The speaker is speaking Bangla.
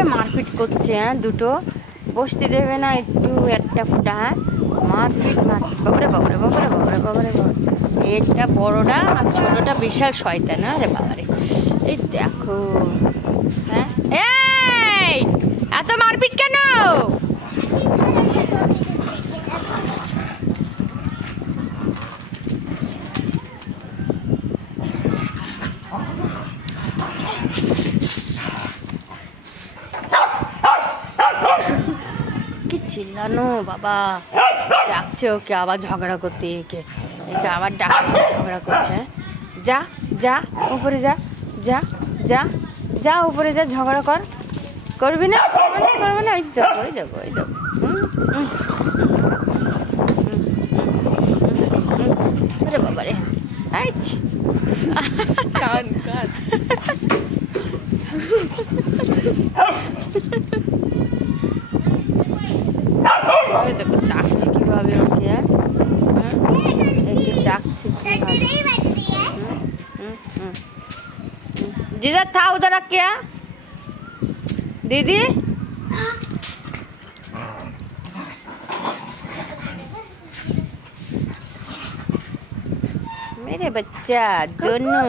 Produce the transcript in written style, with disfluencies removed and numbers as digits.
কিভাবে মারপিট করছে। হ্যাঁ, দুটো বসতে দেবে না একটু একটা ফুটা। হ্যাঁ, মারপিট মারপিট। বাবারে বাবারে বাবারে বাবারে বাবারে বাবা, এটা বড়টা আর ছোটটা বিশাল শয়তান। আরে বাবারে, এই দেখো। হ্যাঁ, এই এত মারপিট কেন? কি চিল্লানো বাবা, ডাকছে ওকে আবার ঝগড়া করতে। একে একে আবার ডাকছে ঝগড়া করতে। যা যা উপরে যা, যা যা যা উপরে যা, ঝগড়া কর। করবি না, করবি না, করবি না। ওই দেখো ওই দেখো ওই দেখো। আরে বাবা রে, কান কান। দেখো ডাকছে কিভাবে ওকে। डाकছে जिधर था उधर रख क्या दीदी। मेरे बच्चा दोनों